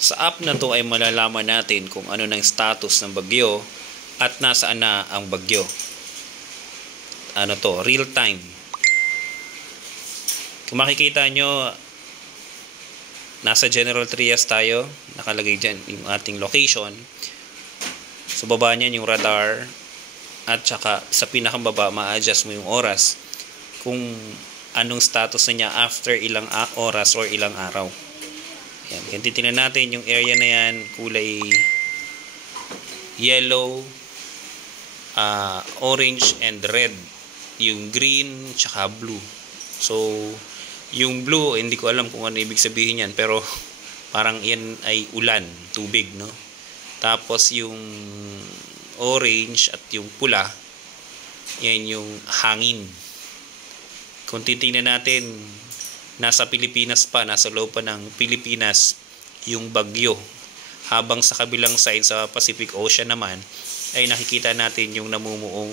Sa app na to ay malalaman natin kung ano ng status ng bagyo at nasaan na ang bagyo. Ano to? Real time. Kung makikita nyo, nasa General Trias tayo. Nakalagay dyan yung ating location. Sa baba niyan yung radar. At saka sa pinakababa, ma-adjust mo yung oras kung anong status na niya after ilang oras or ilang araw. Yan. Kaya titingnan natin yung area na yan, kulay yellow, orange and red. Yung green tsaka blue. So yung blue, hindi ko alam kung ano ibig sabihin yan, pero parang yan ay ulan, tubig, no? Tapos yung orange at yung pula, yan yung hangin. Kung titingnan natin, nasa Pilipinas pa, nasa loob pa ng Pilipinas yung bagyo. Habang sa kabilang side, sa Pacific Ocean naman, ay nakikita natin yung namumuong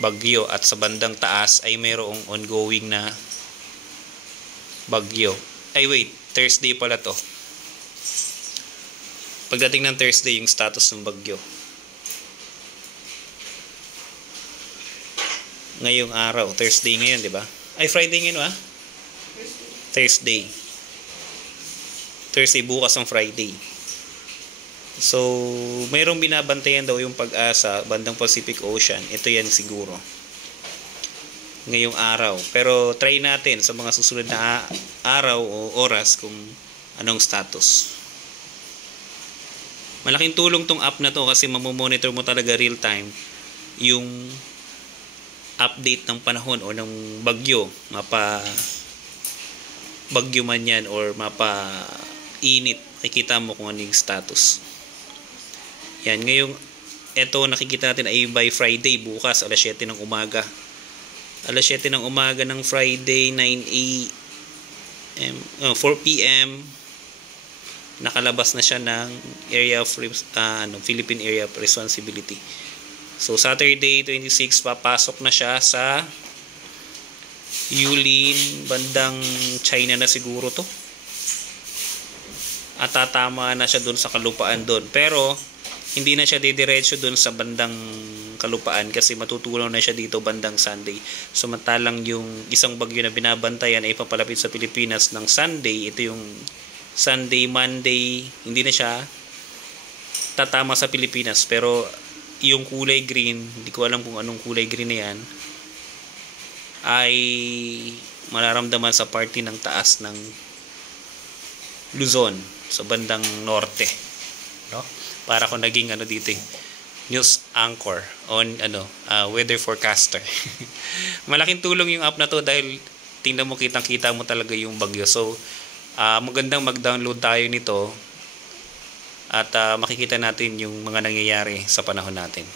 bagyo. At sa bandang taas ay mayroong ongoing na bagyo. Ay wait, Thursday pala to. Pagdating ng Thursday, yung status ng bagyo. Ngayong araw, Thursday ngayon, di ba? Ay, Friday ngayon, ha? Thursday. Thursday, bukas ang Friday. So, mayroong binabantayan daw yung Pag-asa, bandang Pacific Ocean. Ito yan siguro. Ngayong araw. Pero try natin sa mga susunod na araw o oras kung anong status. Malaking tulong tong app na to kasi mamomonitor mo talaga real time yung update ng panahon o ng bagyo. Bagyo man yan or init, nakikita mo kung ano yung status. Yan, ngayong eto nakikita natin ay by Friday, bukas alas 7 ng umaga. Alas 7 ng umaga ng Friday, 4 PM, nakalabas na siya ng area of Philippine Area of Responsibility. So Saturday 26 papasok na siya sa Yulin, bandang China na siguro to. At tatama na siya doon sa kalupaan doon. Pero hindi na siya didiretso doon sa bandang kalupaan kasi matutulong na siya dito bandang Sunday. Samantalang yung isang bagyo na binabantayan ay papalapit sa Pilipinas ng Sunday. Ito yung Sunday, Monday, hindi na siya tatama sa Pilipinas. Pero yung kulay green, hindi ko alam kung anong kulay green na yan, ay mararamdaman sa party ng taas ng Luzon, sa bandang norte, no? Para ko naging dito news anchor on weather forecaster. Malaking tulong yung app na to dahil tingnan mo, kitang-kita mo talaga yung bagyo. So magandang mag-download tayo nito at makikita natin yung mga nangyayari sa panahon natin.